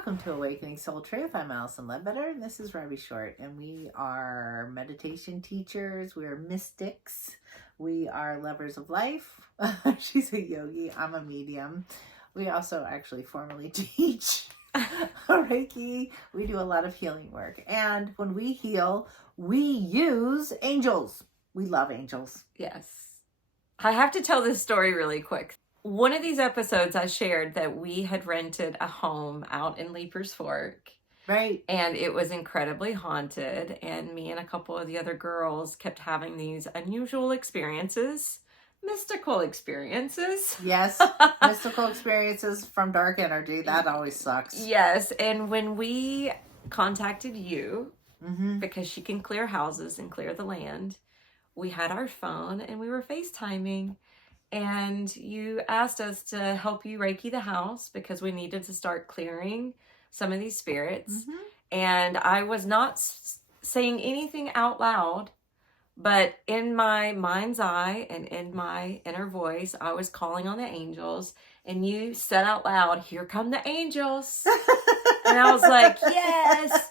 Welcome to Awakening Soul Truth. I'm Allison Ledbetter, and this is Robbie Short, and we are meditation teachers. We are mystics. We are lovers of life. She's a yogi. I'm a medium. We also actually formally teach Reiki. We do a lot of healing work, and when we heal, we use angels. We love angels. Yes. I have to tell this story really quick. One of these episodes I shared that we had rented a home out in Leapers Fork. Right. And it was incredibly haunted. And me and a couple of the other girls kept having these unusual experiences, mystical experiences. Yes. Mystical experiences from dark energy. That always sucks. Yes. And when we contacted you, because she can clear houses and clear the land, we had our phone and we were FaceTiming. And you asked us to help you Reiki the house because we needed to start clearing some of these spirits. And I was not saying anything out loud, but in my mind's eye and in my inner voice, I was calling on the angels. And you said out loud, "Here come the angels." And I was like, yes.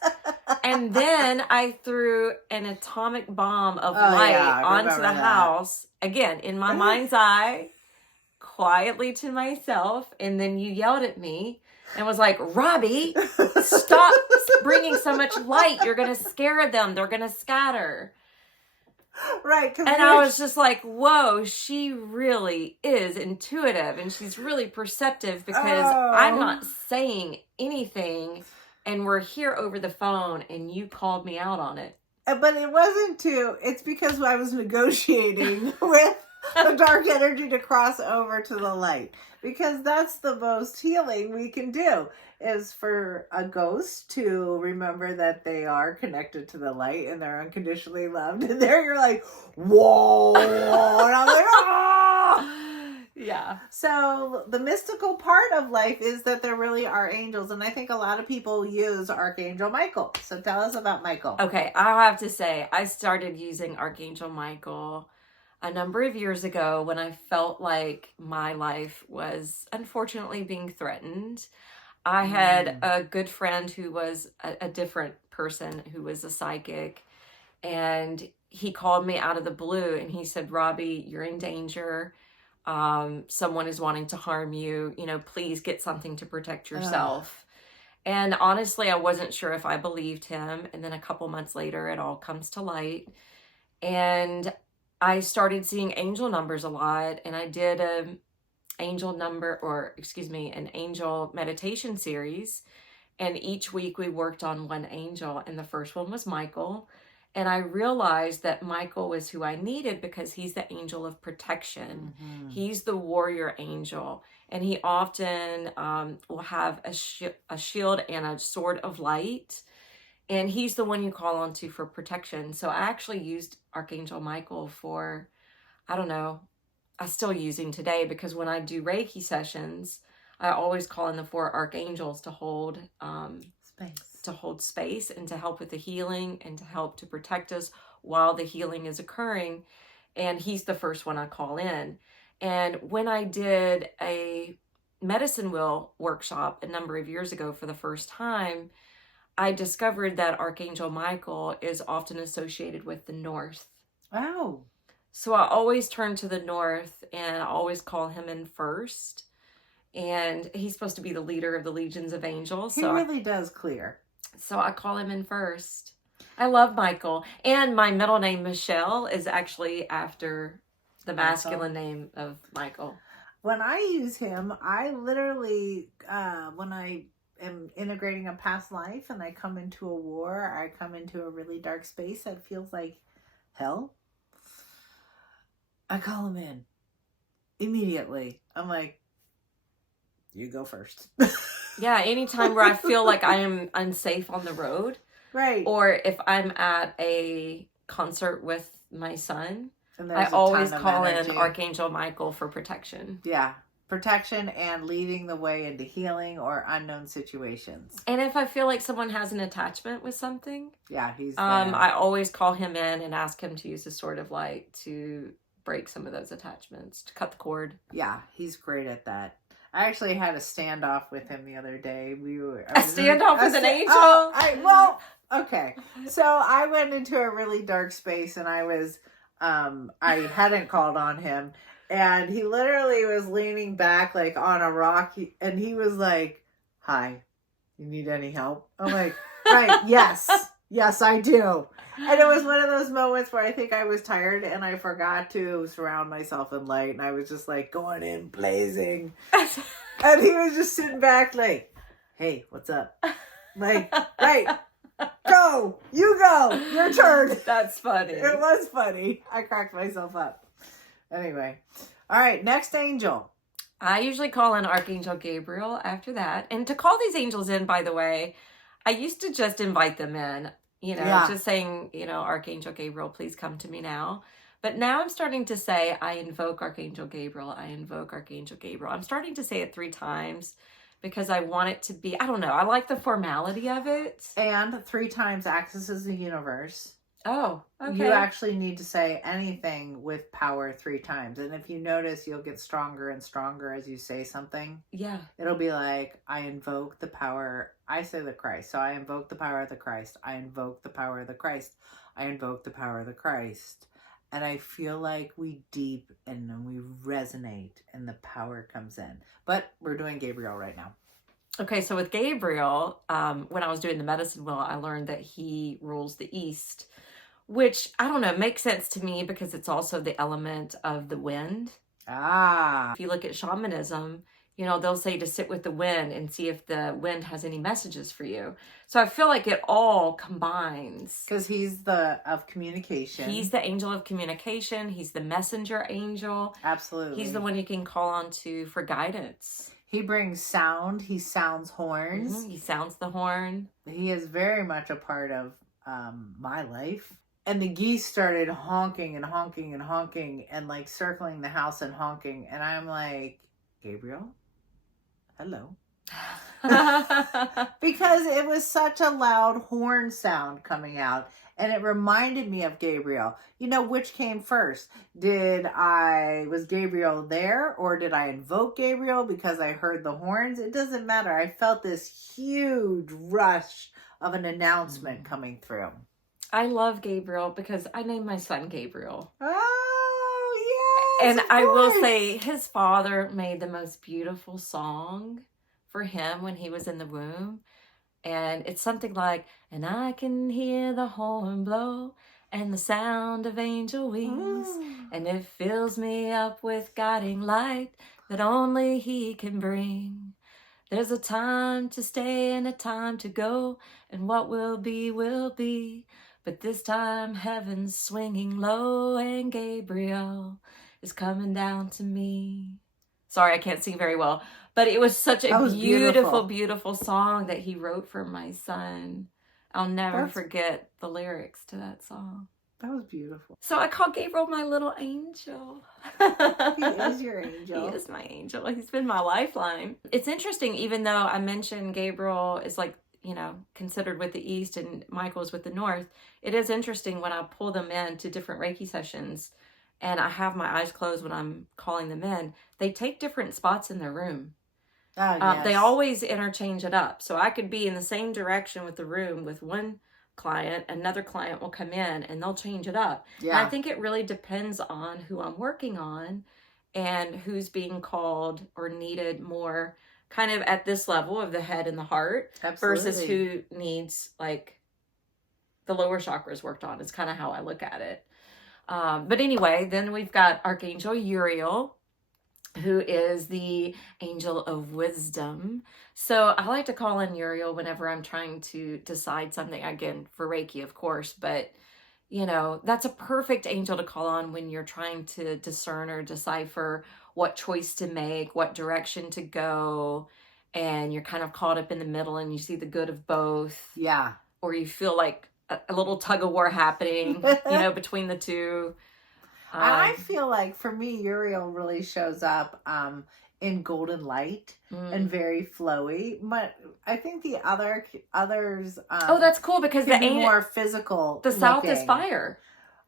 And then I threw an atomic bomb of light onto the house. Again, in my mind's eye, quietly to myself. And then you yelled at me and was like, "Robbie, stop bringing so much light. You're going to scare them. They're going to scatter." Right. And I was just like, whoa, she really is intuitive and she's really perceptive because I'm not saying anything and we're here over the phone and you called me out on it. But it wasn't it's because I was negotiating with the dark energy to cross over to the light. Because that's the most healing we can do, is for a ghost to remember that they are connected to the light and they're unconditionally loved. And there you're like, whoa. And I'm like, ah. Yeah. So the mystical part of life is that there really are angels. And I think a lot of people use Archangel Michael. So tell us about Michael. Okay, I have to say, I started using Archangel Michael a number of years ago when I felt like my life was unfortunately being threatened. I had a good friend who was a different person who was a psychic, and he called me out of the blue and he said, "Robbie, you're in danger. Someone is wanting to harm you. Please get something to protect yourself." And honestly, I wasn't sure if I believed him. And then a couple months later, it all comes to light. And I started seeing angel numbers a lot, and I did an angel meditation series. And each week we worked on one angel, and the first one was Michael. And I realized that Michael was who I needed because he's the angel of protection. He's the warrior angel, and he often will have a shield and a sword of light. And he's the one you call on to for protection. So I actually used Archangel Michael for, I still use him today because when I do Reiki sessions, I always call in the 4 archangels to hold space and to help with the healing and to help to protect us while the healing is occurring. And he's the first one I call in. And when I did a medicine wheel workshop a number of years ago for the first time, I discovered that Archangel Michael is often associated with the North. Wow. So I always turn to the North and I always call him in first. And he's supposed to be the leader of the legions of angels. He really does clear. So I call him in first. I love Michael. And my middle name, Michelle, is actually after the masculine name of Michael. When I use him, I literally, when I am integrating a past life and I come into a war, I come into a really dark space that feels like hell, I call him in immediately. I'm like, you go first. Yeah, anytime where I feel like I am unsafe on the road. Right. Or if I'm at a concert with my son, I always call in Archangel Michael for protection. Yeah. Protection and leading the way into healing or unknown situations. And if I feel like someone has an attachment with something, he's I always call him in and ask him to use the sword of light to break some of those attachments, to cut the cord. Yeah, he's great at that. I actually had a standoff with him the other day. A standoff with an angel? Okay. So I went into a really dark space and I hadn't called on him. And he literally was leaning back like on a rock. And he was like, "Hi, you need any help?" I'm like, "Right, yes. Yes, I do." And it was one of those moments where I think I was tired and I forgot to surround myself in light. And I was just like going in blazing. And he was just sitting back like, "Hey, what's up?" Like, "Right, go, you go, your turn." That's funny. It was funny. I cracked myself up. Anyway, all right, next angel. I usually call in Archangel Gabriel after that. And to call these angels in, by the way, I used to just invite them in, just saying, Archangel Gabriel, please come to me now. But now I'm starting to say, I invoke Archangel Gabriel. I invoke Archangel Gabriel. I'm starting to say it 3 times because I want it to be, I don't know, I like the formality of it. And 3 times accesses the universe. Oh, okay. You actually need to say anything with power 3 times. And if you notice, you'll get stronger and stronger as you say something. Yeah. It'll be like, I invoke the power. I say the Christ. So I invoke the power of the Christ. I invoke the power of the Christ. I invoke the power of the Christ. And I feel like we deep and we resonate and the power comes in. But we're doing Gabriel right now. Okay, so with Gabriel, when I was doing the medicine wheel, I learned that he rules the east, which, I don't know, makes sense to me because it's also the element of the wind. Ah. If you look at shamanism, they'll say to sit with the wind and see if the wind has any messages for you. So I feel like it all combines. Because he's of communication. He's the angel of communication. He's the messenger angel. Absolutely. He's the one you can call on to for guidance. He brings sound. He sounds horns. Mm-hmm. He sounds the horn. He is very much a part of my life. And the geese started honking and honking and honking and like circling the house and honking. And I'm like, Gabriel, hello. Because it was such a loud horn sound coming out. And it reminded me of Gabriel. Which came first? Was Gabriel there, or did I invoke Gabriel because I heard the horns? It doesn't matter. I felt this huge rush of an announcement coming through. I love Gabriel because I named my son Gabriel. Oh, yes. And I will say his father made the most beautiful song for him when he was in the womb. And it's something like, and I can hear the horn blow and the sound of angel wings. And it fills me up with guiding light that only he can bring. There's a time to stay and a time to go, and what will be, will be. But this time heaven's swinging low and Gabriel is coming down to me. Sorry, I can't sing very well. But it was such a beautiful, beautiful song that he wrote for my son. I'll never forget the lyrics to that song. That was beautiful. So I call Gabriel my little angel. He is your angel. He is my angel. He's been my lifeline. It's interesting, even though I mentioned Gabriel is like, considered with the East and Michael's with the North. It is interesting when I pull them in to different Reiki sessions and I have my eyes closed when I'm calling them in. They take different spots in their room. Oh, yes. They always interchange it up. So I could be in the same direction with the room with one client, another client will come in and they'll change it up. Yeah. And I think it really depends on who I'm working on and who's being called or needed more kind of at this level of the head and the heart. Absolutely. Versus who needs like the lower chakras worked on. It's kind of how I look at it. But anyway, then we've got Archangel Uriel, who is the angel of wisdom. So I like to call in Uriel whenever I'm trying to decide something, again, for Reiki, of course, but that's a perfect angel to call on when you're trying to discern or decipher what choice to make, what direction to go, and you're kind of caught up in the middle and you see the good of both. Yeah. Or you feel like a little tug of war happening, between the two. I feel like for me, Uriel really shows up in golden light and very flowy. But I think the others. That's cool because the more physical. The south looking. is fire.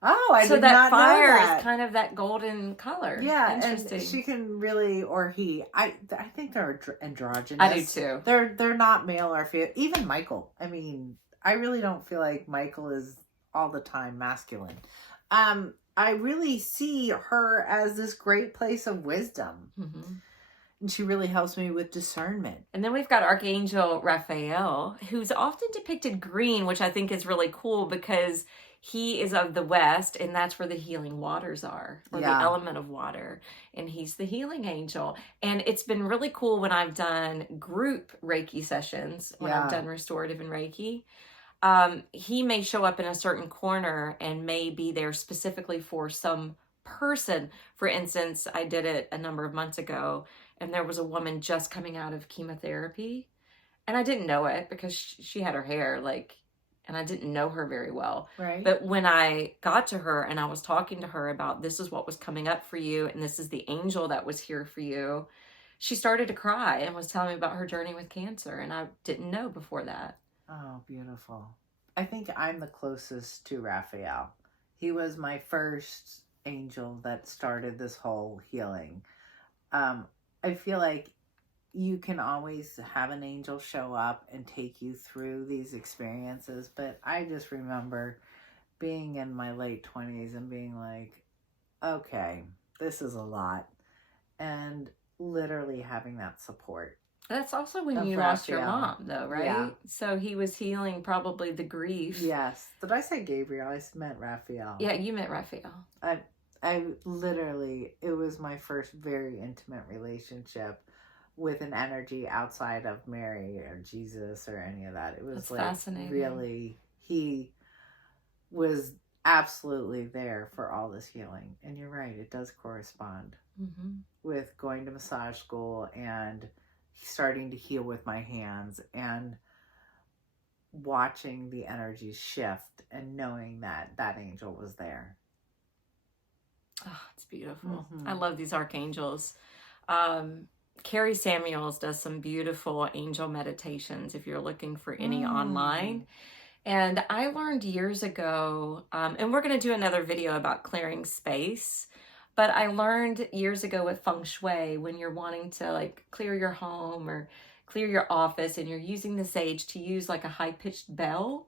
Oh, I so did that not fire know that. is kind of that golden color. Yeah, Interesting. and she can really, or he. I think they're androgynous. I do too. They're not male or female. Even Michael. I mean, I really don't feel like Michael is all the time masculine. I really see her as this great place of wisdom. Mm-hmm. And she really helps me with discernment. And then we've got Archangel Raphael, who's often depicted green, which I think is really cool because he is of the West, and that's where the healing waters are, or the element of water. And he's the healing angel. And it's been really cool when I've done group Reiki sessions, when I've done restorative and Reiki. He may show up in a certain corner and may be there specifically for some person. For instance, I did it a number of months ago, and there was a woman just coming out of chemotherapy, and I didn't know it because she had her hair and I didn't know her very well. Right. But when I got to her and I was talking to her about this is what was coming up for you, and this is the angel that was here for you, she started to cry and was telling me about her journey with cancer, and I didn't know before that. Oh, beautiful. I think I'm the closest to Raphael. He was my first angel that started this whole healing. I feel like you can always have an angel show up and take you through these experiences, but I just remember being in my late 20s and being like, okay, this is a lot. And literally having that support. That's also when you lost your mom, though, right? Yeah. So he was healing probably the grief. Yes. Did I say Gabriel? I meant Raphael. Yeah, you meant Raphael. I literally, it was my first very intimate relationship with an energy outside of Mary or Jesus or any of that. It was fascinating. Really, he was absolutely there for all this healing. And you're right, it does correspond with going to massage school and starting to heal with my hands and watching the energies shift and knowing that that angel was there. Oh, it's beautiful. I love these archangels. Carrie Samuels does some beautiful angel meditations if you're looking for any online. And I learned years ago, and we're going to do another video about clearing space, but I learned years ago with feng shui, when you're wanting to clear your home or clear your office and you're using the sage, to use like a high-pitched bell.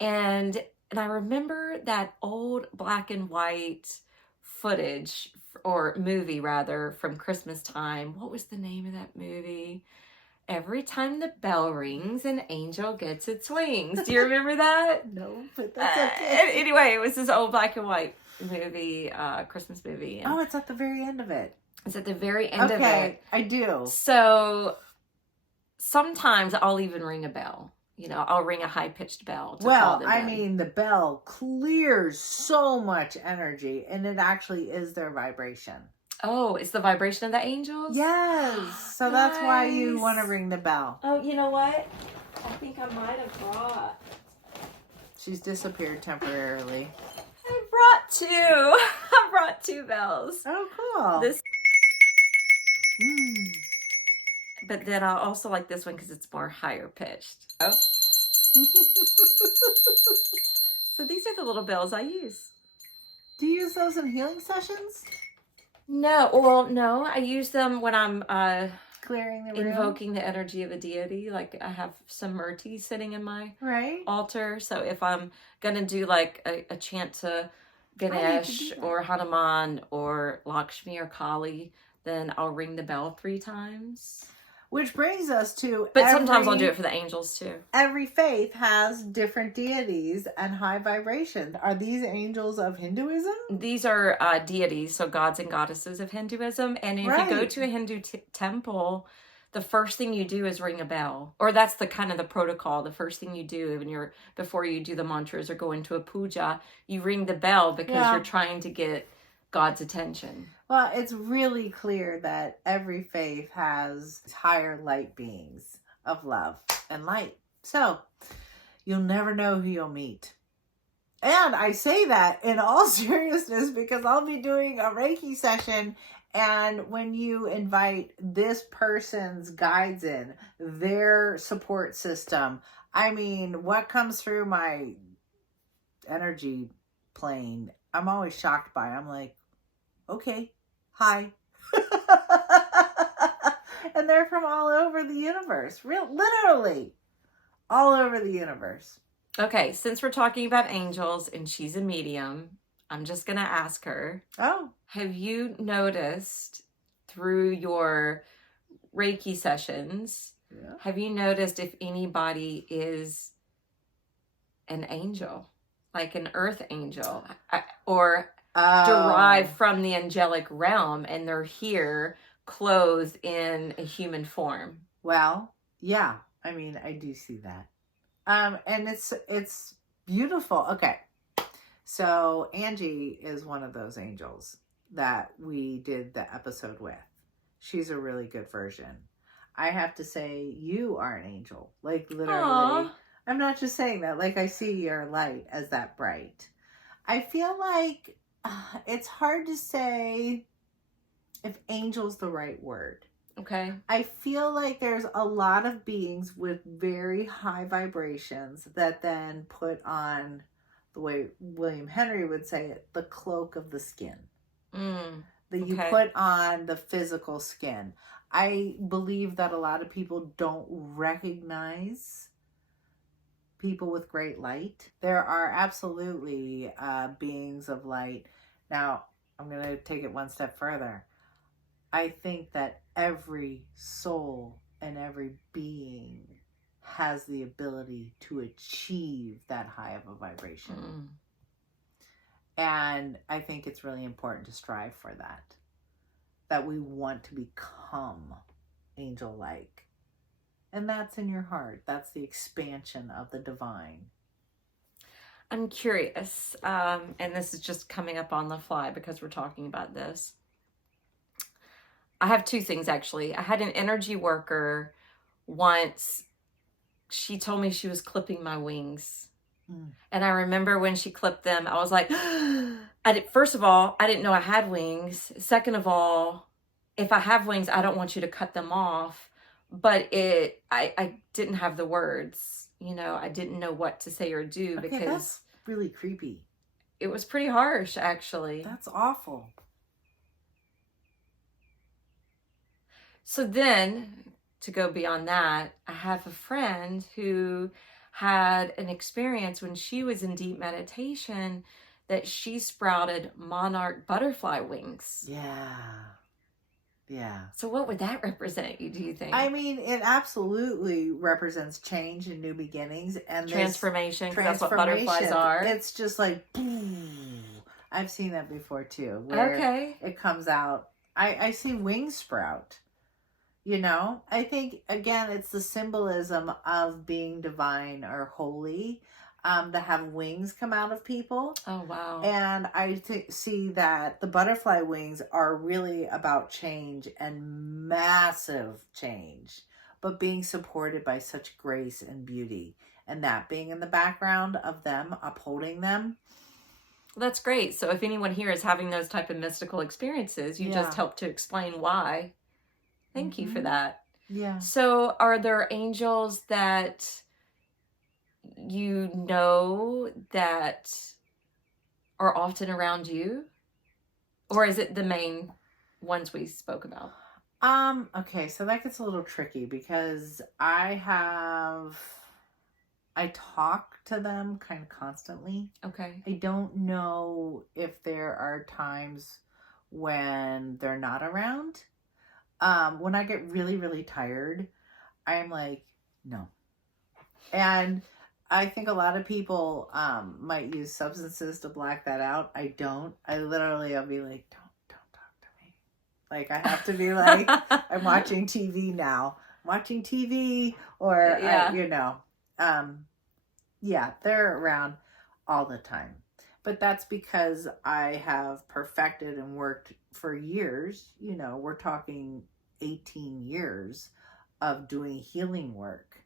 And I remember that old black and white footage, or movie rather, from Christmas time. What was the name of that movie? Every time the bell rings, an angel gets its wings. Do you remember that? No, but that's okay. Anyway, it was this old black and white movie, Christmas movie. And it's at the very end of it. It's at the very end of it. Okay, I do. So sometimes I'll even ring a bell. I'll ring a high-pitched bell to call them in. I mean, the bell clears so much energy, and it actually is their vibration. Oh, it's the vibration of the angels? Yes. So that's why you want to ring the bell. Oh, you know what? I think I might have brought. She's disappeared temporarily. I brought two. I brought two bells. Oh, cool. This. But then I also like this one because it's more higher pitched. Oh. So these are the little bells I use. Do you use those in healing sessions? No. Well, no. I use them when I'm clearing the room, invoking the energy of a deity. Like I have some murti sitting in my altar. So if I'm gonna do like a chant to Ganesh or Hanuman or Lakshmi or Kali, then I'll ring the bell 3 times. Which brings us to... But sometimes I'll do it for the angels too. Every faith has different deities and high vibrations. Are these angels of Hinduism? These are deities, so gods and goddesses of Hinduism. And if you go to a Hindu temple, the first thing you do is ring a bell. Or that's the kind of the protocol. The first thing you do before you do the mantras or go into a puja, you ring the bell because you're trying to get God's attention. Well, it's really clear that every faith has higher light beings of love and light. So you'll never know who you'll meet. And I say that in all seriousness because I'll be doing a Reiki session, and when you invite this person's guides in, their support system, I mean, what comes through my energy plane, I'm always shocked by. I'm like, okay, hi. And they're from all over the universe. Literally all over the universe. Okay, since we're talking about angels and she's a medium, I'm just going to ask her. Oh. Have you noticed through your Reiki sessions, have you noticed if anybody is an angel, like an earth angel, or derived from the angelic realm, and they're here clothed in a human form? Well, yeah. I mean, I do see that. And it's beautiful. Okay. So Angie is one of those angels that we did the episode with. She's a really good version. I have to say, you are an angel. Like, literally. Aww. I'm not just saying that. Like, I see your light as that bright. I feel like it's hard to say if angel's the right word. Okay. I feel like there's a lot of beings with very high vibrations that then put on, the way William Henry would say it, the cloak of the skin. That you put on the physical skin. I believe that a lot of people don't recognize people with great light. There are absolutely beings of light. Now, I'm going to take it one step further. I think that every soul and every being has the ability to achieve that high of a vibration. And I think it's really important to strive for that. That we want to become angel-like. And that's in your heart. That's the expansion of the divine. I'm curious, and this is just coming up on the fly because we're talking about this. I have two things, actually. I had an energy worker once. She told me she was clipping my wings. And I remember when she clipped them, I was like, first of all, I didn't know I had wings. Second of all, if I have wings, I don't want you to cut them off. But I didn't have the words. You know, I didn't know what to say or do because that's really creepy. It was pretty harsh, actually. That's awful. So then, to go beyond that, I have a friend who had an experience when she was in deep meditation that she sprouted monarch butterfly wings. Yeah. Yeah. So what would that represent, do you think? I mean, it absolutely represents change and new beginnings and transformation, because that's what butterflies are. It's just like, I've seen that before too. Where it comes out. I see wings sprout. You know, I think, again, it's the symbolism of being divine or holy, that have wings come out of people. Oh, wow. And I see that the butterfly wings are really about change and massive change, but being supported by such grace and beauty. And that being in the background of them, upholding them. That's great. So if anyone here is having those type of mystical experiences, you just help to explain why. Thank you for that. Yeah. So are there angels that you know that are often around you? Or is it the main ones we spoke about? Okay, so that gets a little tricky because I talk to them kind of constantly. Okay. I don't know if there are times when they're not around. When I get really, really tired, I'm like, no. And I think a lot of people might use substances to black that out. I don't. I'll be like, don't talk to me. Like, I have to be like, I'm watching TV now. I'm watching TV or, they're around all the time. But that's because I have perfected and worked for years. You know, we're talking 18 years of doing healing work,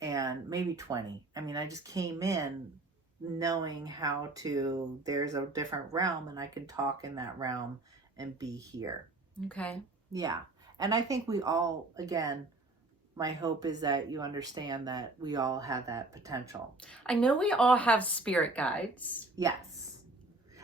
and maybe 20. I mean, I just came in knowing how to, there's a different realm and I can talk in that realm and be here. Okay. Yeah. And I think we all, again, my hope is that you understand that we all have that potential. I know we all have spirit guides. Yes.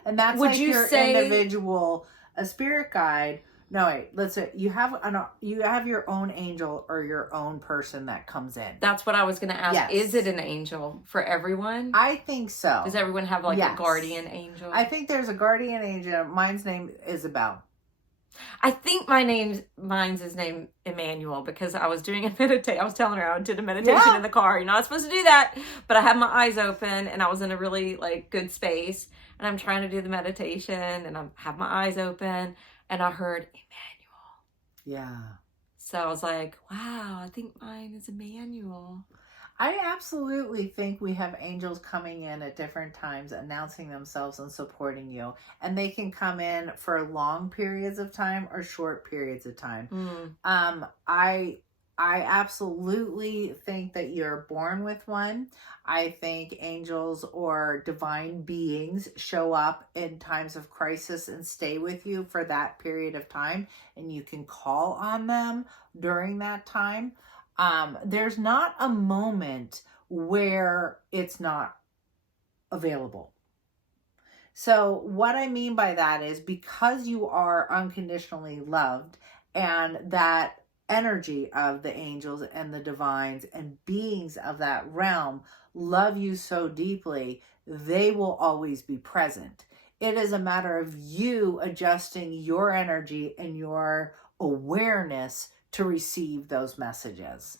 And that's Would like you your say individual, a spirit guide. No, wait, let's say you have your own angel or your own person that comes in. that's what I was going to ask. Yes. Is it an angel for everyone? I think so. Does everyone have like Yes. a guardian angel? I think there's a guardian angel. Mine's name is Isabel. I think mine's his name Emmanuel, because I was doing a meditation. I was telling her I did a meditation in the car. You're not supposed to do that, but I had my eyes open and I was in a really like good space, and I'm trying to do the meditation and I have my eyes open and I heard Emmanuel. Yeah. So I was like, wow, I think mine is Emmanuel. I absolutely think we have angels coming in at different times, announcing themselves and supporting you. And they can come in for long periods of time or short periods of time. I absolutely think that you're born with one. I think angels or divine beings show up in times of crisis and stay with you for that period of time. And you can call on them during that time. There's not a moment where it's not available. So what I mean by that is, because you are unconditionally loved, and that energy of the angels and the divines and beings of that realm love you so deeply, they will always be present. It is a matter of you adjusting your energy and your awareness to receive those messages.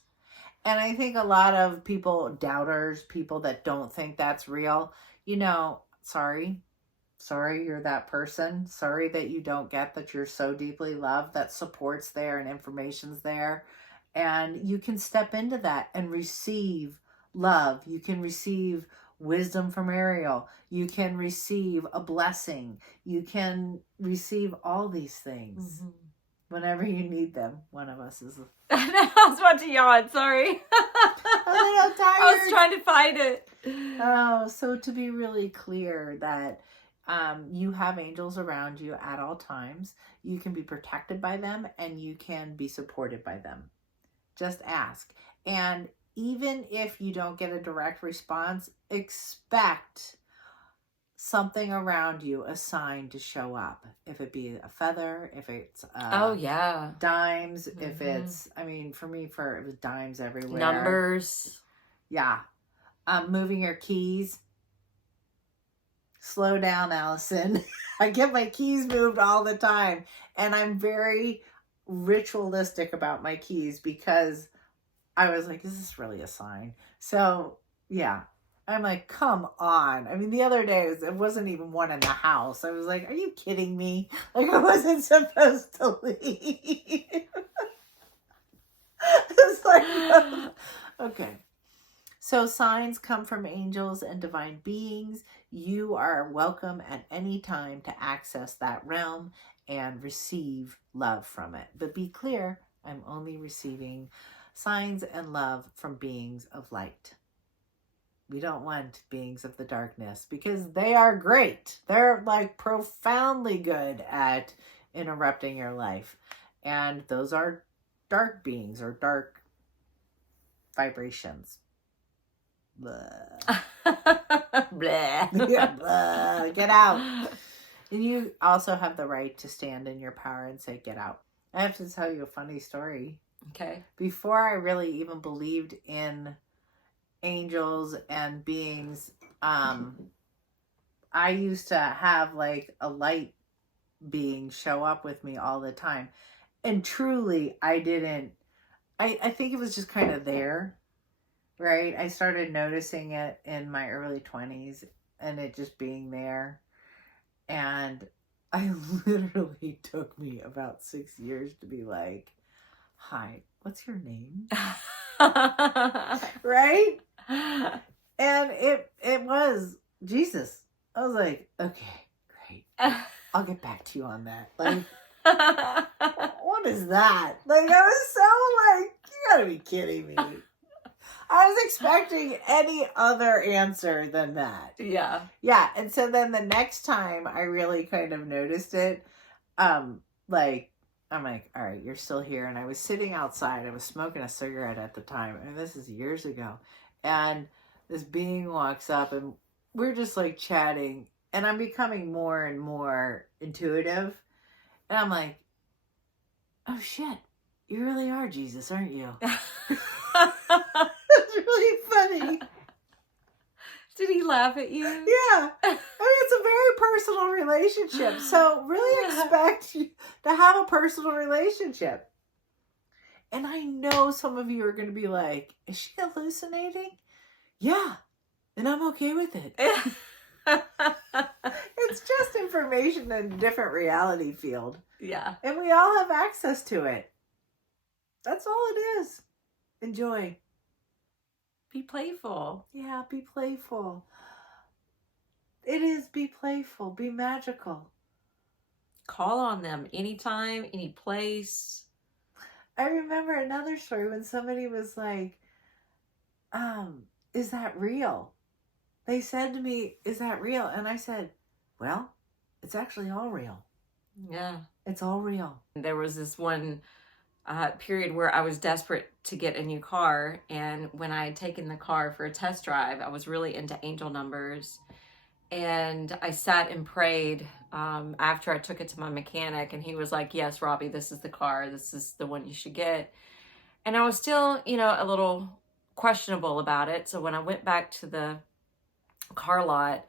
And I think a lot of people, doubters, people that don't think that's real, sorry, you're that person. Sorry that you don't get that you're so deeply loved, that support's there and information's there. And you can step into that and receive love. You can receive wisdom from Ariel. You can receive a blessing. You can receive all these things. Whenever you need them. One of us is. I was about to yawn. Sorry. I'm a little tired. I was trying to find it. Oh, so to be really clear that you have angels around you at all times. You can be protected by them and you can be supported by them. Just ask. And even if you don't get a direct response, expect something around you, a sign to show up. If it be a feather, if it's dimes, if it's, for me, it was dimes everywhere. Numbers. Yeah. Moving your keys. Slow down, Allison. I get my keys moved all the time. And I'm very ritualistic about my keys, because I was like, is this really a sign? So, yeah. I'm like, come on. The other day, it wasn't even one in the house. I was like, are you kidding me? Like, I wasn't supposed to leave. It's like, okay. So signs come from angels and divine beings. You are welcome at any time to access that realm and receive love from it. But be clear, I'm only receiving signs and love from beings of light. We don't want beings of the darkness, because they are great. They're like profoundly good at interrupting your life. And those are dark beings or dark vibrations. Blah. Blah. Yeah, blah. Get out. And you also have the right to stand in your power and say, get out. I have to tell you a funny story. Okay. Before I really even believed in angels and beings, I used to have like a light being show up with me all the time, and truly I think it was just kind of there, right? I started noticing it in my early 20s and it just being there, and I literally took me about 6 years to be like, hi, what's your name? Right? And it was Jesus. I was like, okay, great. I'll get back to you on that. Like, what is that? Like, I was so like, you gotta be kidding me. I was expecting any other answer than that. Yeah. Yeah. And so then the next time I really kind of noticed it, I'm like, all right, you're still here. And I was sitting outside. I was smoking a cigarette at the time. This is years ago. And this being walks up and we're just like chatting. And I'm becoming more and more intuitive. And I'm like, oh shit, you really are Jesus, aren't you? That's really funny. Did he laugh at you? Yeah. I mean, it's a very personal relationship. So really expect you to have a personal relationship. And I know some of you are going to be like, is she hallucinating? Yeah. And I'm okay with it. It's just information in a different reality field. Yeah. And we all have access to it. That's all it is. Enjoy. Be playful. Yeah, be playful. It is be playful. Be magical. Call on them anytime, any place. I remember another story when somebody was like, is that real? They said to me, is that real? And I said, well, it's actually all real. Yeah. It's all real. There was this one period where I was desperate to get a new car. And when I had taken the car for a test drive, I was really into angel numbers. And I sat and prayed after I took it to my mechanic. And he was like, yes, Robbie, this is the car. This is the one you should get. And I was still, a little questionable about it. So when I went back to the car lot,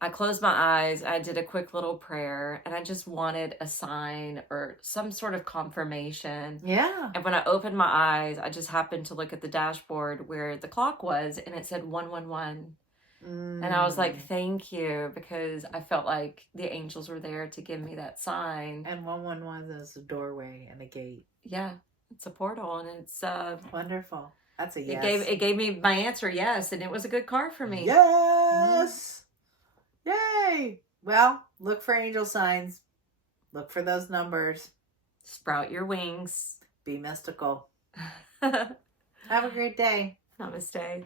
I closed my eyes, I did a quick little prayer, and I just wanted a sign or some sort of confirmation. Yeah. And when I opened my eyes, I just happened to look at the dashboard where the clock was, and it said 111. And I was like, thank you, because I felt like the angels were there to give me that sign. And 111 is a doorway and a gate. Yeah, it's a portal, and it's wonderful. That's a yes. It gave me my answer, yes, and it was a good car for me. Yes. Yay! Well, look for angel signs. Look for those numbers. Sprout your wings. Be mystical. Have a great day. Namaste.